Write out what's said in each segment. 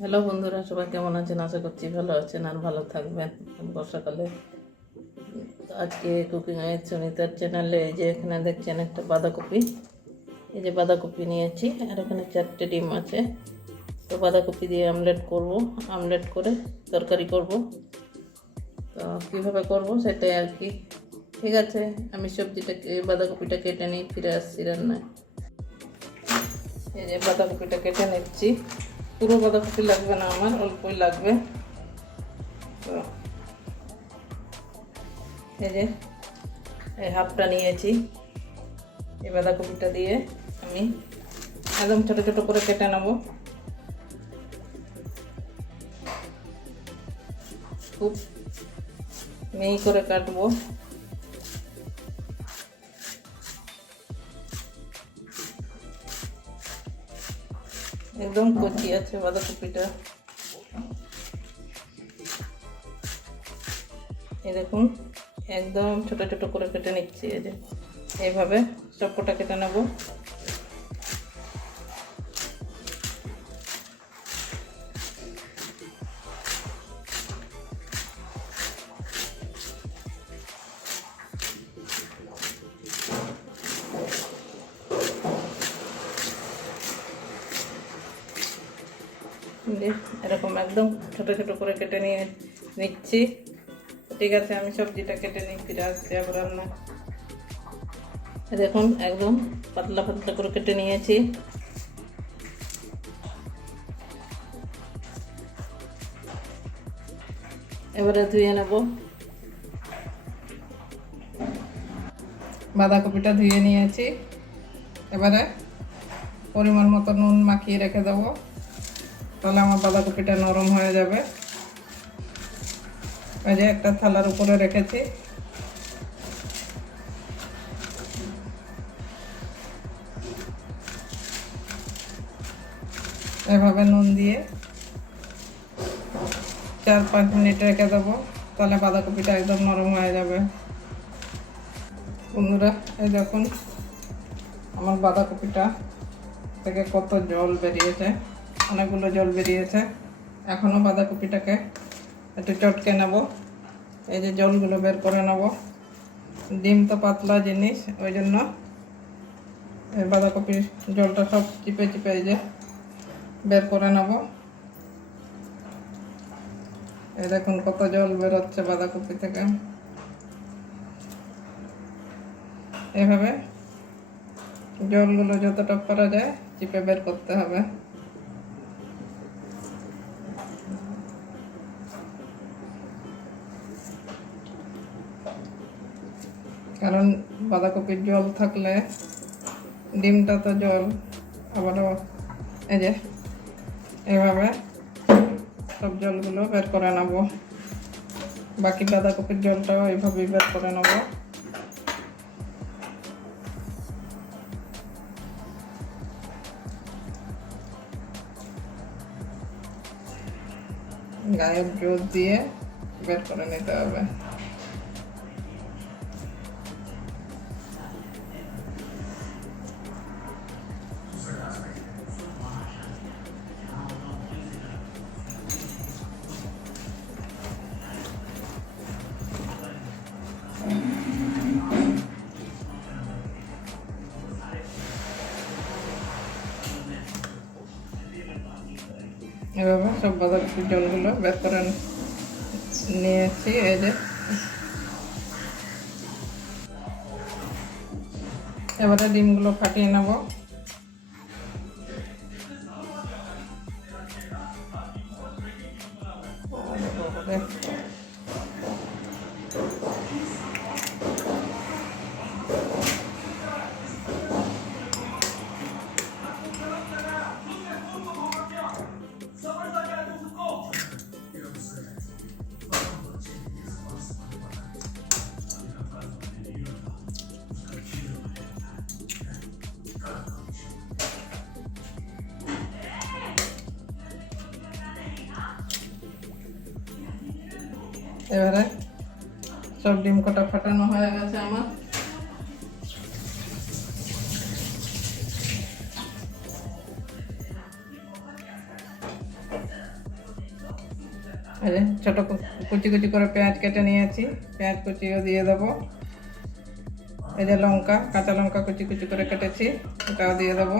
Hello বন্ধুরা, সবাই কেমন আছেন? আশা করছি ভালো আছেন আর ভালো থাকবেন। বর্ষাকালে আজকে কুকিং আয়ের সুনিতার চ্যানেলে এই যে এখানে দেখছেন একটা বাঁধাকপি। এই যে বাঁধাকপি নিয়েছি আর ওখানে চারটে ডিম আছে। তো বাঁধাকপি দিয়ে আমলেট করব। আমলেট করে তরকারি করব। তো কীভাবে করব সেটাই আর কি। ঠিক আছে, আমি সবজিটাকে, বাঁধাকপিটা কেটে নিই, ফিরে আসছি রান্নায়। এই যে বাঁধাকপিটা কেটে নিচ্ছি। পুরো বাঁধাকপি লাগবে না আমার, অল্পই লাগবে। তো, এই যে, এই হাফটা নিয়েছি। এই বাঁধাকপিটা দিয়ে আমি একদম ছোটো ছোটো করে কেটে নেব। খুব মিহি করে কাটবো। একদম কচি আছে বাঁধাকপিটা। দেখুন, একদম ছোট ছোট করে কেটে নিচ্ছি, এই যে। এইভাবে সবকটা কেটে নেব। ছোট ছোট করে কেটে নিয়ে নিচ্ছি। ঠিক আছে, আমি সবজিটা কেটে নিই ফিরে আসছি আবার রান্না। দেখুন, একদম পাতলা পাতলা করে কেটে নিয়েছি। এবারে ধুয়ে নেব। বাঁধাকপিটা ধুয়ে নিয়েছি। এবারে পরিমাণ মতো নুন মাখিয়ে রেখে দেবো। তাহলে আমার বাঁধাকপিটা নরম হয়ে যাবে। ওই যে একটা থালার উপরে রেখেছি। এভাবে নুন দিয়ে চার পাঁচ মিনিট রেখে দেবো, তাহলে বাঁধাকপিটা একদম নরম হয়ে যাবে। বন্ধুরা, এই দেখুন, আমার বাঁধাকপিটা থেকে কত জল বেরিয়েছে। অনেকগুলো জল বেরিয়েছে। এখনও বাঁধাকপিটাকে একটু চটকে নেব। এই যে জলগুলো বের করে নেব। ডিম তো পাতলা জিনিস, ওই জন্য বাঁধাকপির জলটা সব চিপে চিপে এই যে বের করে নেব। এই দেখুন কত জল বেরোচ্ছে বাঁধাকপি থেকে। এভাবে জলগুলো যতটা করা যায়, চিপে বের করতে হবে। কারণ বাঁধাকপির জল থাকলে ডিমটা তো জল, আবারও এই যে এভাবে সব জলগুলো বের করে নেব। বাকি বাঁধাকপির জলটাও এইভাবেই বের করে নেব। গায়ের জোর দিয়ে বের করে নিতে হবে। এভাবে সব বাজার জলগুলো বের করে নিয়েছি এই যে। এবারে ডিমগুলো ফাটিয়ে নেব। এবারে সব ডিম কটা ফাটানো হয়ে গেছে আমার। ছোট কুচি কুচি করে পেঁয়াজ কেটে নিয়েছি। পেঁয়াজ কুচিও দিয়ে দেবো। এই যে লঙ্কা, কাঁচা লঙ্কা কুচি কুচি করে কেটেছি এটাও দিয়ে দেবো।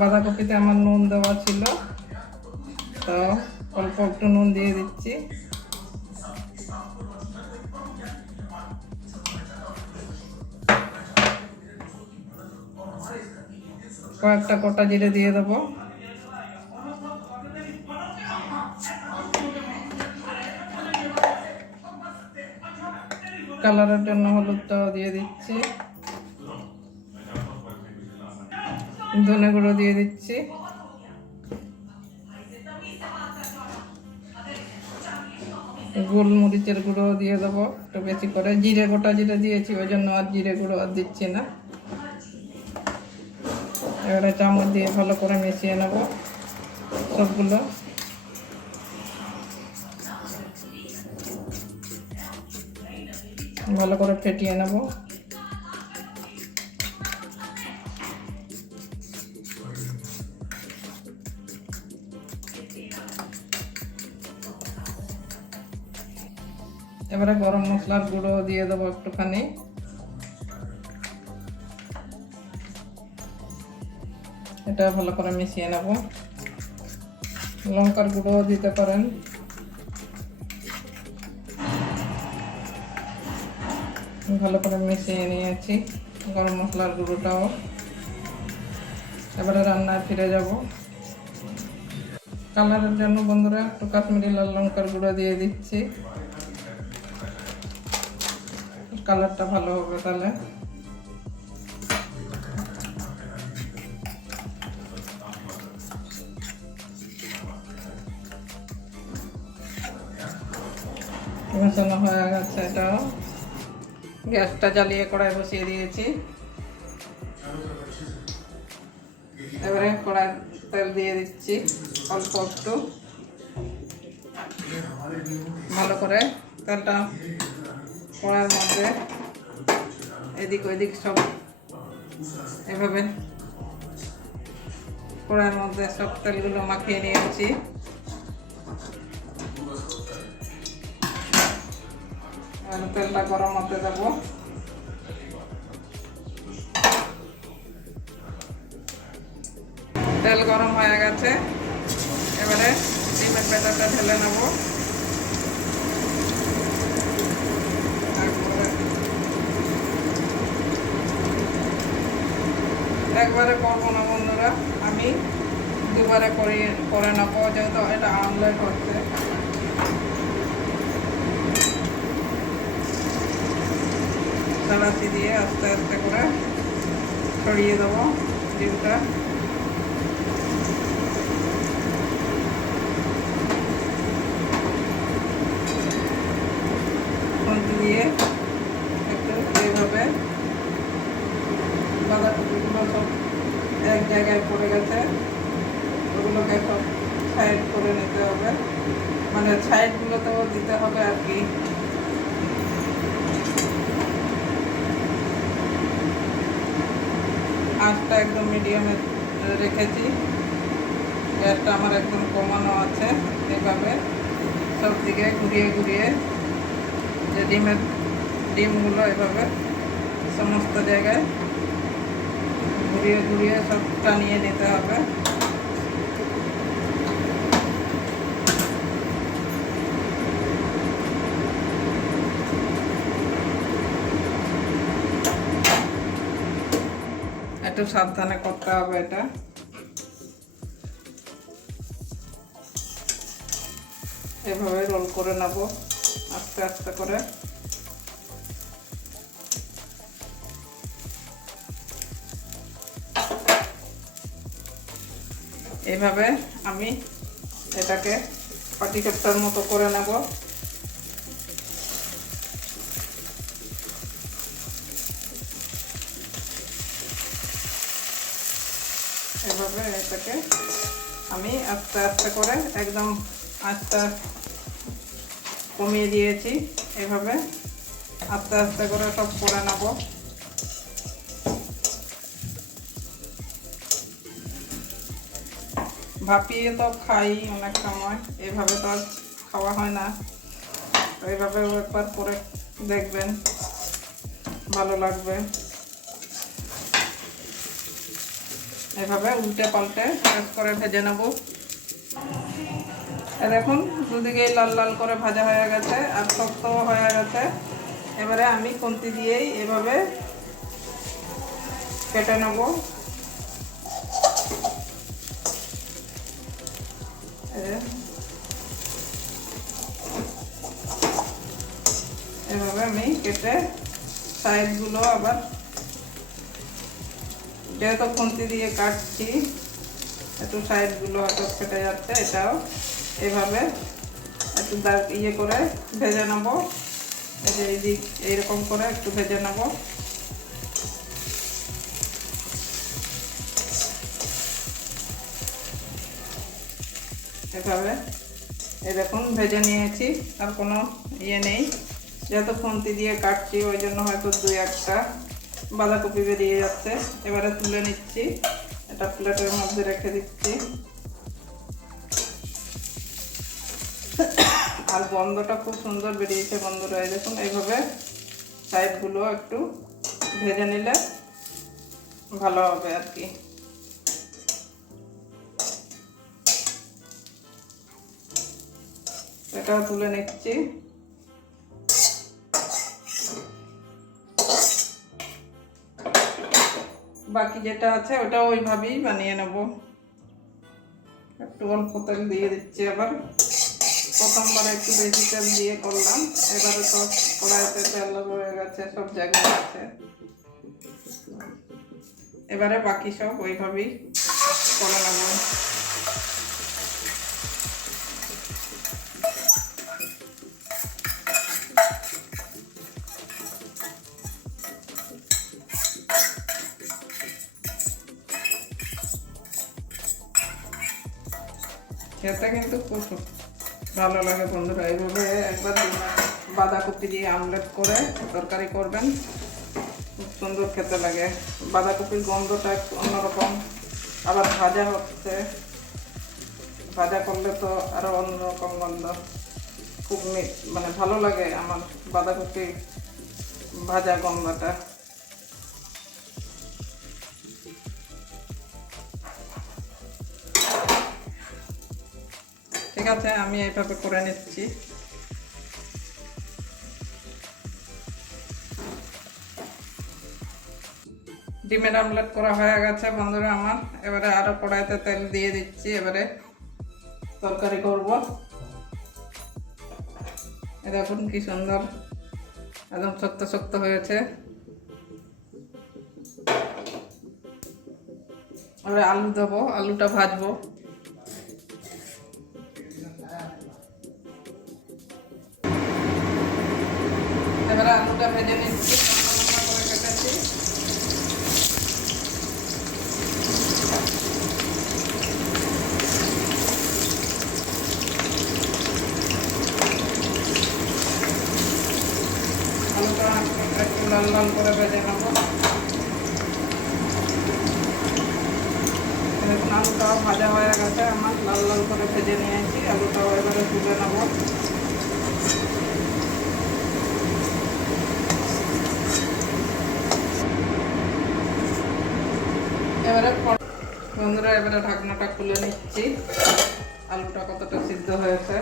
বাঁধাকপিতে আমার নুন দেওয়া ছিল। তো অল্প একটু নুন দিয়ে দিচ্ছি। কয়েকটা গোটা জিরে দিয়ে দেবো। কালারের জন্য হলুদটাও দিয়ে দিচ্ছি। ধনে গুঁড়ো দিয়ে দিচ্ছি। গোলমরিচের গুঁড়ো দিয়ে দেবো একটু বেশি করে। জিরে গোটা জিরে দিয়েছি, ওই জন্য আর জিরে গুঁড়ো আর দিচ্ছি না। এবারে চামচ দিয়ে ভালো করে মিশিয়ে নেব সবগুলো। ভালো করে ফেটিয়ে নেব। এবারে গরম মশলার গুঁড়ো দিয়ে দেবো একটুখানি। এটা ভালো করে মিশিয়ে নেব। লঙ্কার গুঁড়ো দিতে পারেন। ভালো করে মিশিয়ে নিয়েছি গরম মশলার গুঁড়োটাও। এবারে রান্নায় ফিরে যাব। কালারের জন্য বন্ধুরা একটু কাশ্মীরি লাল লঙ্কার গুঁড়ো দিয়ে দিচ্ছি। কালারটা ভালো হবে তাহলে। মেশানো হয়ে গেছে এটাও। গ্যাসটা জ্বালিয়ে কড়াই বসিয়ে দিয়েছি। এবারে কড়াই তেল দিয়ে দিচ্ছি অল্প একটু। ভালো করে তেলটা কড়াইয়ের মধ্যে। এদিক ওইদিক সব এভাবে কড়াইয়ের মধ্যে সব তেলগুলো মাখিয়ে নিয়েছি। তেলটা গরম হতে দেবো। তেল গরম হয়ে গেছে। এবারে ডিমের বেটাটা ঢেলে নেব। একবারে করব না বন্ধুরা। আমি দুবারে করি, করে নেব, যেহেতু এটা আমলাই করতে। দিয়ে আস্তে আস্তে করে ছড়িয়ে দেবো ডিমটা খুন্তি দিয়ে একটু এইভাবে বাঁধাকপিগুলো সব এক জায়গায় পড়ে গেছে ওগুলোকে সব সাইড করে নিতে হবে মানে সাইডগুলোতেও দিতে হবে আর কি আঁচটা একদম মিডিয়ামে রেখেছি। গ্যাসটা আমার একদম কমানো আছে এইভাবে। সব দিকে ঘুরিয়ে ঘুরিয়ে যে ডিমের ডিমগুলো এভাবে সমস্ত জায়গায় ঘুরিয়ে ঘুরিয়ে সব টানিয়ে নিতে হবে। একটু সাবধানে করতে হবে এটা। এভাবে রোল করে নেব, আস্তে আস্তে করে। এইভাবে আমি এটাকে পাটিচাপটার মতো করে নেব। এভাবে এটাকে আমি আস্তে আস্তে করে একদম আস্তে কমিয়ে দিয়েছি এভাবে। আস্তে আস্তে করে সব করে নেব। ভাপিয়ে তো খাই অনেক সময়, এভাবে তো আর খাওয়া হয় না। এইভাবে একবার করে দেখবেন, ভালো লাগবে। এভাবে উল্টে পাল্টে করে ভেজে নেব। দেখুন দুদিকেই লাল লাল করে ভাজা হয়ে গেছে আর শক্ত হয়ে গেছে। এবারে আমি খুন্তি দিয়েই এভাবে কেটে নেব। এভাবে আমি কেটে সাইডগুলো আবার যেহেতু খুন্তি দিয়ে কাটছি, একটু সাইডগুলো হয়তো কেটে যাচ্ছে, এটাও এভাবে একটু ইয়ে করে ভেজে নেব। এই এইরকম করে একটু ভেজে নেব। এভাবে। দেখুন, ভেজে নিয়েছি, আর কোনো ইয়ে নেই। যেহেতু খুন্তি দিয়ে কাটছি, ওই জন্য হয়তো দুই একটা বাঁধাকপি বেরিয়ে যাচ্ছে। এবারে তুলে নিচ্ছি। এটা প্লেটের মধ্যে রেখে দিচ্ছি। আর বন্ধটা খুব সুন্দর বেরিয়েছে বন্ধুরা, এই দেখুন, এইভাবে সাইডগুলো একটু ভেজে নিলে ভালো হবে আর কি। এটাও তুলে নিচ্ছি। বাকি যেটা আছে ওটা ওইভাবেই বানিয়ে নেব। একটু অল্প তেল দিয়ে দিচ্ছি আবার। প্রথমবার একটু বেশি তেল দিয়ে করলাম। এবারে তো কড়াইতে তেল রয়ে গেছে, সব জায়গায় আছে। এবারে বাকি সব ওইভাবেই করে নেব। খেতে কিন্তু খুব ভালো লাগে বন্ধুরা। এইভাবে একবার বাঁধাকপি দিয়ে আমলেট করে তরকারি করবেন। খুব সুন্দর খেতে লাগে। বাঁধাকপির গন্ধটা একটু অন্যরকম। আবার ভাজা হচ্ছে। ভাজা করলে তো আরও অন্যরকম গন্ধ। খুব মানে ভালো লাগে আমার বাঁধাকপি ভাজা গন্ধটা। ঠিক আছে, আমি এইভাবে করে নিচ্ছি। ডিমের আমলেট করা হয়ে গেছে বন্ধুরা আমার। এবারে আরও কড়াইতে তেল দিয়ে দিচ্ছি, এবারে তরকারি করব। দেখুন কি সুন্দর, একদম শক্ত শক্ত হয়েছে। এবারে আলু দেবো, আলুটা ভাজবো। এবারে আলুটা ভেজে নিচ্ছি। করে কেটেছি আলুটা লাল লাল করে ভেজে নেব। আলুটাও ভাজা হয়ে গেছে। আমার লাল লাল করে ভেজে নিয়েছি। আলুটাও এবারে তুলে নেব এবারে প- বন্ধুরা, এবারে ঢাকনাটা খুলে নিচ্ছি। আলুটা কতটা সিদ্ধ হয়েছে?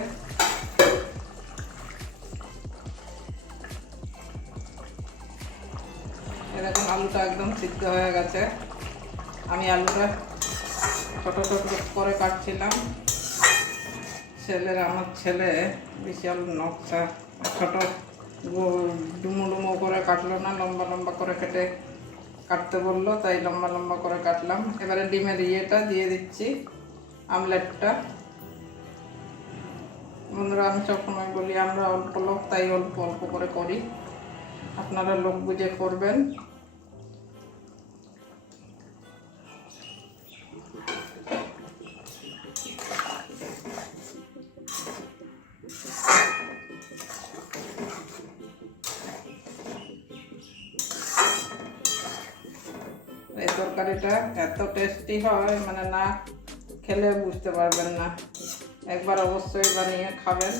এরকম আলুটা একদম সিদ্ধ হয়ে গেছে। আমি আলুটা ছোট ছোট করে কাটছিলাম। ছেলের আমার ছেলে বিশাল নকশা, ছোট ডুমো ডুমো করে কাটলো না, লম্বা লম্বা করে কেটে কাটতে বলল, তাই লম্বা লম্বা করে কাটলাম। এবারে ডিমের ইয়েটা দিয়ে দিচ্ছি, আমলেটটা। বন্ধুরা, আমি সবসময় বলি, আমরা অল্প লোক, তাই অল্প অল্প করে করি। আপনারা লোক বুঝে করবেন। তরকারিটা এত টেস্টি হয় মানে না খেলে বুঝতে পারবেন না। একবার অবশ্যই বানিয়ে খাবেন।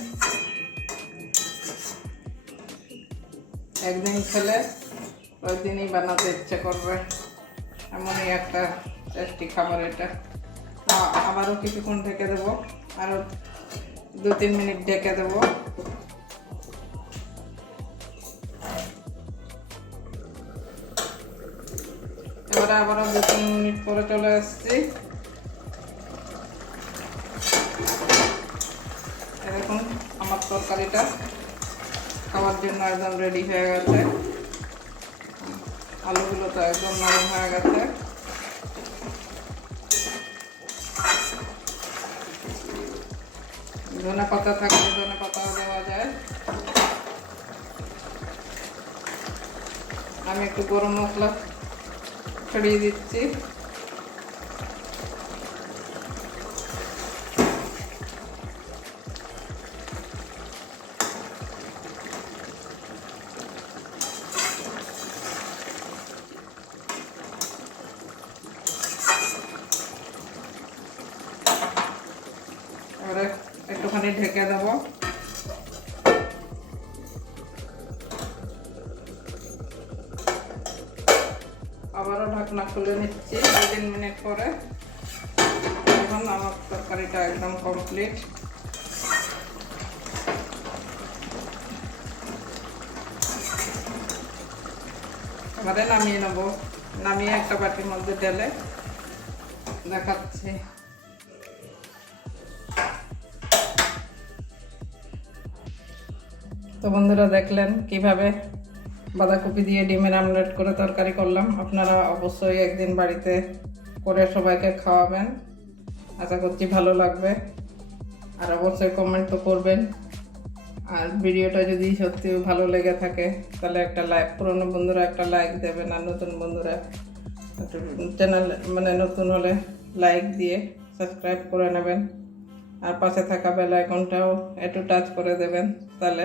একদিন খেলে ওই দিনই বানাতে ইচ্ছে করবে। এমনই একটা টেস্টি খাবার এটা। আবারও কিছুক্ষণ ঢেকে দেবো। আরও দু তিন মিনিট ঢেকে দেবো। এবারে আবারও দু, তিন মিনিট পরে চলে আসছি। এরকম আমার তরকারিটা খাওয়ার জন্য একদম রেডি হয়ে গেছে। আলুগুলো তো একদম নরম হয়ে গেছে। ধনে পাতা থাকলে ধনে পাতাও দেওয়া যায়। আমি একটু গরম মশলা ছড়িয়ে দিচ্ছি। আবারও ঢাকনা খুলে নিচ্ছি দু তিন মিনিট পরে। এখন আমার তরকারিটা একদম কমপ্লিট এবারে নামিয়ে নেব। নামিয়ে একটা বাটির মধ্যে ঢেলে দেখাচ্ছি। তো বন্ধুরা দেখলেন কীভাবে বাঁধাকপি দিয়ে ডিমের আমলেট করে তরকারি করলাম। আপনারা অবশ্যই একদিন বাড়িতে করে সবাইকে খাওয়াবেন। আশা করছি ভালো লাগবে। আর অবশ্যই কমেন্ট তো করবেন। আর ভিডিওটা যদি সত্যি ভালো লেগে থাকে, তাহলে একটা লাইক পুরনো বন্ধুরা একটা লাইক দেবেন আর নতুন বন্ধুরা চ্যানেল মানে নতুন হলে লাইক দিয়ে সাবস্ক্রাইব করে নেবেন। আর পাশে থাকা বেল আইকনটাও একটু টাচ করে দেবেন, তাহলে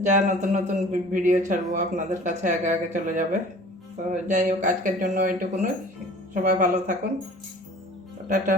যা নতুন নতুন ভিডিও ছাড়বো, আপনাদের কাছে আগে আগে চলে যাবে। তো যাই হোক, আজকের জন্য এইটুকুনই। সবাই ভালো থাকুন। টাটা।